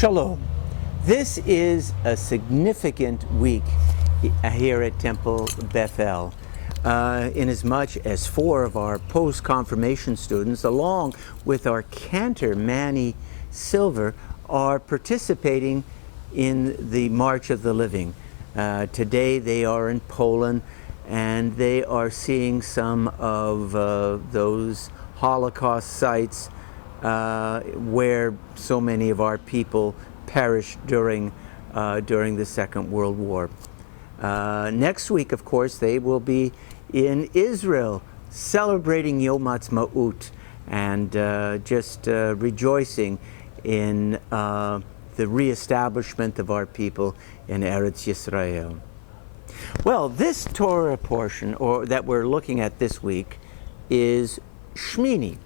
Shalom. This is a significant week here at Temple Bethel, inasmuch as 4 of our post-confirmation students, along with our cantor Manny Silver, are participating in the March of the Living. Today they are in Poland, and they are seeing some of those Holocaust sites where so many of our people perished during the Second World War. Next week, of course, they will be in Israel celebrating Yom Ha'atzmaut and just rejoicing in the reestablishment of our people in Eretz Yisrael. Well, this Torah portion that we're looking at this week is Shmini.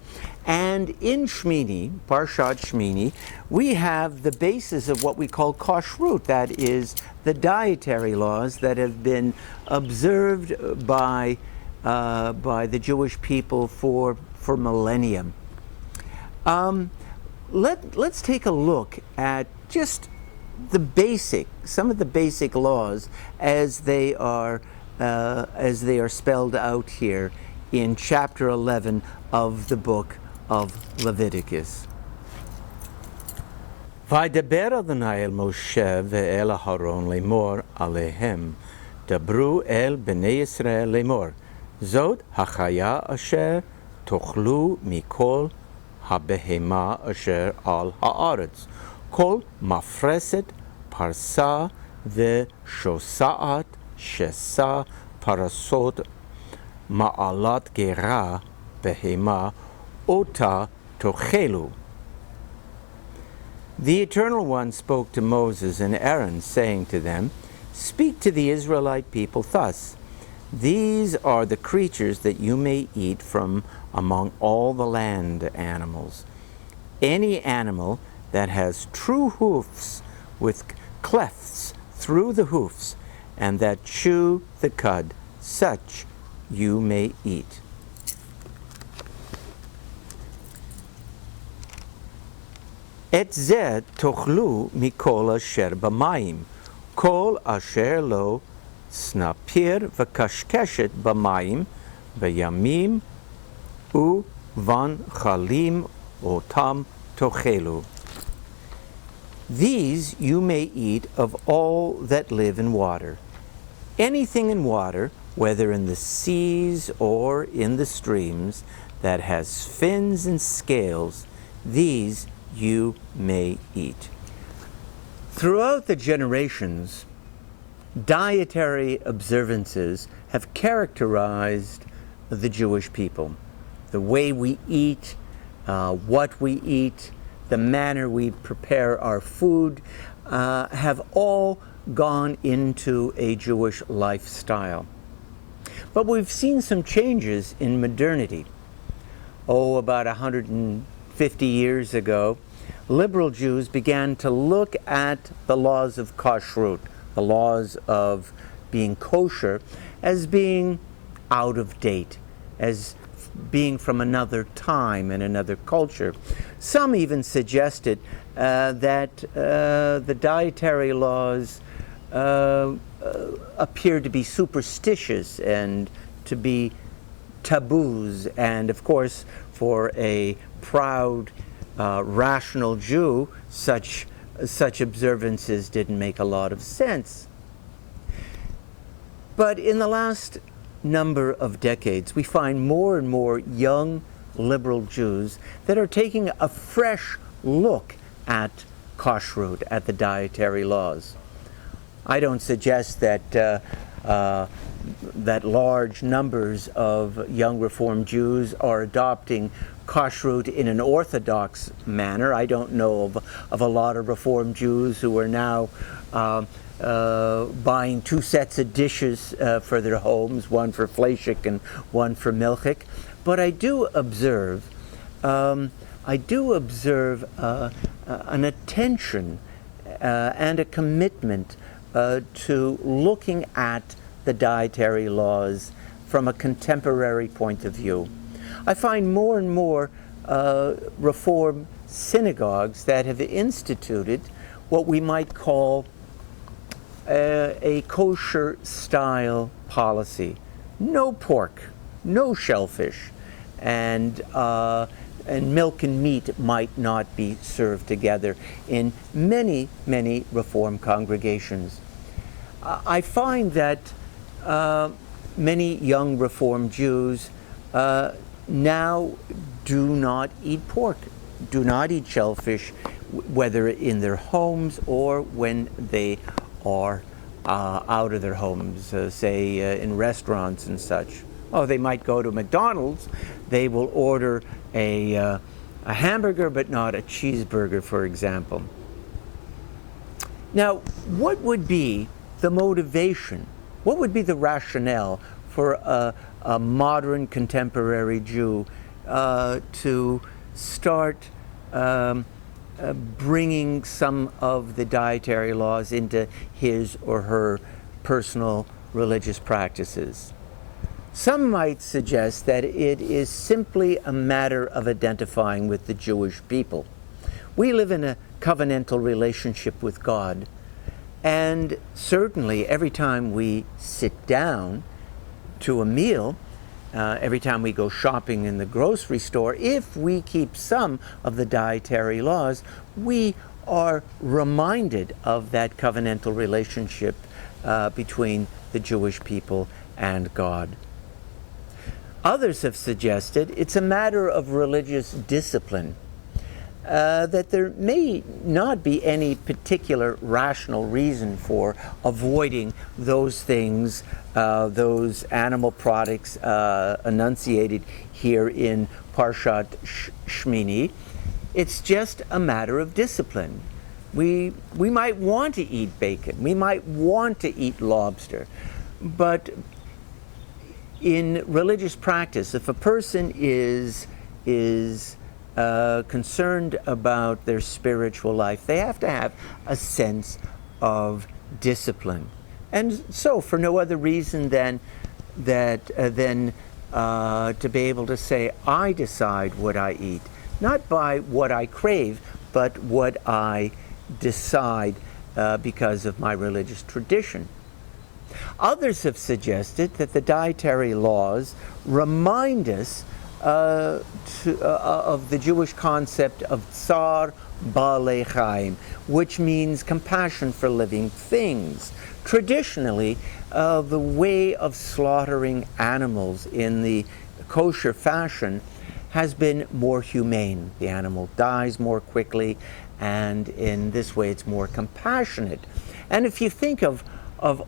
And in Shmini, Parshat Shmini, we have the basis of what we call Kashrut, that is the dietary laws that have been observed by the Jewish people for millennium. Let's take a look at just some of the basic laws as they are spelled out here in chapter 11 of the book of Leviticus. Vaydaber Adonai el Moshe ve'el Aharon lemor alehem, dabru el bnei Yisrael lemor, zot hachaya asher tochlu mikol habehema asher al haaretz, kol mafreset parsa ve'shosaat shesa parasot ma'alat gera behema Ota tochelu. The Eternal One spoke to Moses and Aaron, saying to them, "Speak to the Israelite people thus, these are the creatures that you may eat from among all the land animals. Any animal that has true hoofs with clefts through the hoofs, and that chew the cud, such you may eat." Et zeh tochlu mikol asher b'mayim, kol asher lo snapir v'kashkeshet b'mayim, v'yamim u'van chalim otam tochelu. These you may eat of all that live in water. Anything in water, whether in the seas or in the streams, that has fins and scales, these you may eat. Throughout the generations, dietary observances have characterized the Jewish people. The way we eat, what we eat, the manner we prepare our food, have all gone into a Jewish lifestyle. But we've seen some changes in modernity. About 150 years ago, liberal Jews began to look at the laws of Kashrut, the laws of being kosher, as being out of date, as being from another time and another culture. Some even suggested that the dietary laws appeared to be superstitious and to be taboos, and of course for a proud rational Jew, such observances didn't make a lot of sense. But in the last number of decades, we find more and more young liberal Jews that are taking a fresh look at Kashrut, at the dietary laws. I don't suggest that large numbers of young Reform Jews are adopting Kashrut in an orthodox manner. I don't know of a lot of Reform Jews who are now buying 2 sets of dishes for their homes, one for Fleischik and one for Milchik. But I do observe an attention and a commitment to looking at the dietary laws from a contemporary point of view. I find more and more Reform synagogues that have instituted what we might call a kosher style policy. No pork, no shellfish, and milk and meat might not be served together in many, many Reform congregations. I find that many young Reform Jews now do not eat pork, do not eat shellfish, whether in their homes or when they are out of their homes, say in restaurants and such. Oh, they might go to McDonald's, they will order a hamburger but not a cheeseburger, for example. Now, what would be the motivation? What would be the rationale for a modern contemporary Jew to start bringing some of the dietary laws into his or her personal religious practices? Some might suggest that it is simply a matter of identifying with the Jewish people. We live in a covenantal relationship with God, and certainly every time we sit down to a meal, every time we go shopping in the grocery store, if we keep some of the dietary laws, we are reminded of that covenantal relationship between the Jewish people and God. Others have suggested it's a matter of religious discipline, that there may not be any particular rational reason for avoiding those things, those animal products enunciated here in Parshat Shmini. It's just a matter of discipline. We might want to eat bacon, we might want to eat lobster, but in religious practice, if a person is concerned about their spiritual life, they have to have a sense of discipline. And so, for no other reason than to be able to say, I decide what I eat, not by what I crave, but what I decide because of my religious tradition. Others have suggested that the dietary laws remind us of the Jewish concept of tsar ba'alei chaim, which means compassion for living things. Traditionally, the way of slaughtering animals in the kosher fashion has been more humane. The animal dies more quickly, and in this way it's more compassionate. And if you think of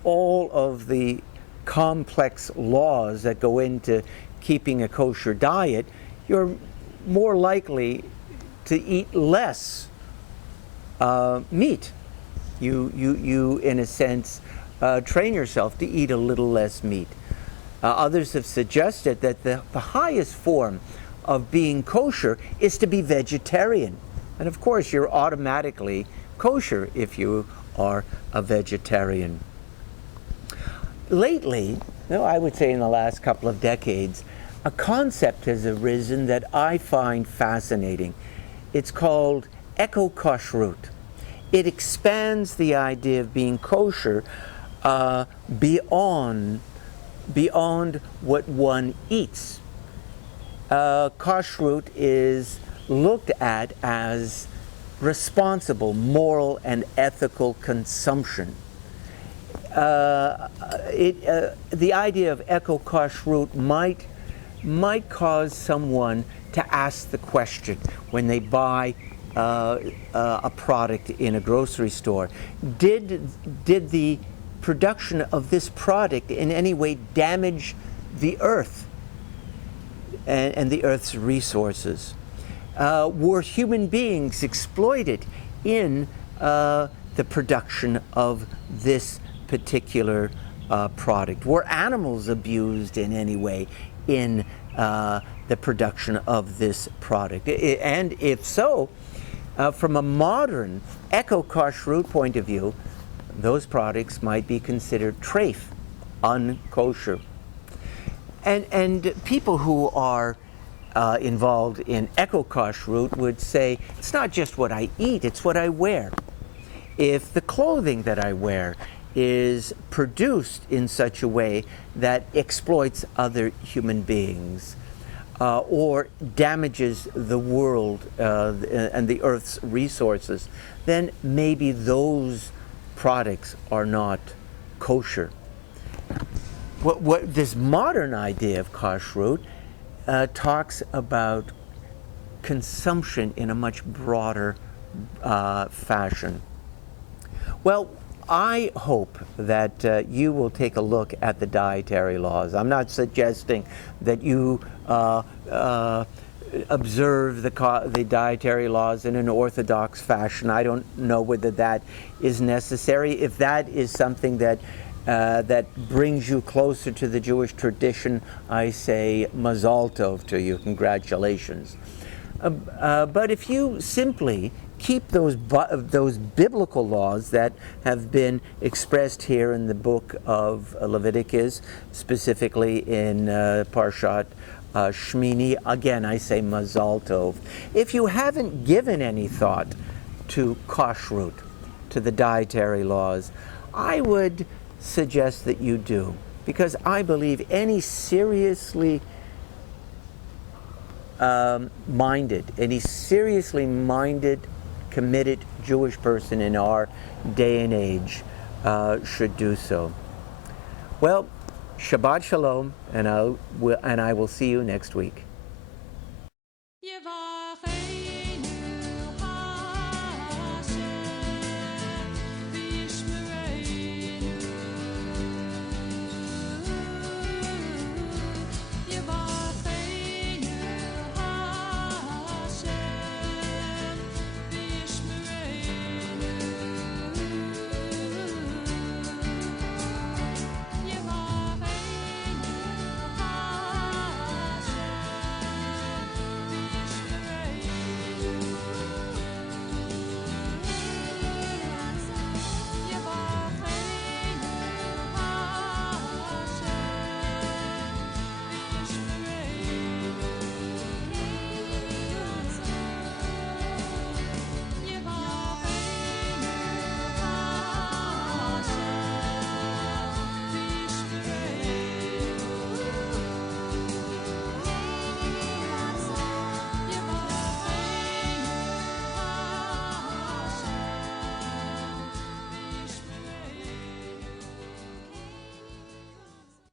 all of the complex laws that go into keeping a kosher diet, you're more likely to eat less meat. You in a sense, train yourself to eat a little less meat. Others have suggested that the highest form of being kosher is to be vegetarian. And of course, you're automatically kosher if you are a vegetarian. Lately, I would say in the last couple of decades, a concept has arisen that I find fascinating. It's called Eco-Kashrut. It expands the idea of being kosher beyond what one eats. Kashrut is looked at as responsible, moral, and ethical consumption. The idea of Eco-Kashrut might cause someone to ask the question when they buy a product in a grocery store: Did the production of this product in any way damage the earth and the earth's resources? Were human beings exploited in the production of this particular product? Were animals abused in any way in the production of this product? And if so, from a modern eco-kashrut point of view, those products might be considered treif, unkosher. And people who are involved in eco-kashrut would say, it's not just what I eat, it's what I wear. if the clothing that I wear is produced in such a way that exploits other human beings, or damages the world and the Earth's resources, then maybe those products are not kosher. What this modern idea of kashrut talks about consumption in a much broader fashion. Well, I hope that you will take a look at the dietary laws. I'm not suggesting that you observe the dietary laws in an orthodox fashion. I don't know whether that is necessary. If that is something that that brings you closer to the Jewish tradition, I say mazal tov to you, congratulations. But if you simply keep those biblical laws that have been expressed here in the book of Leviticus, specifically in Parshat Shmini, again I say mazal tov. If you haven't given any thought to kashrut, to the dietary laws, I would suggest that you do, because I believe any seriously minded, committed Jewish person in our day and age should do so. Well, Shabbat Shalom, and I will see you next week.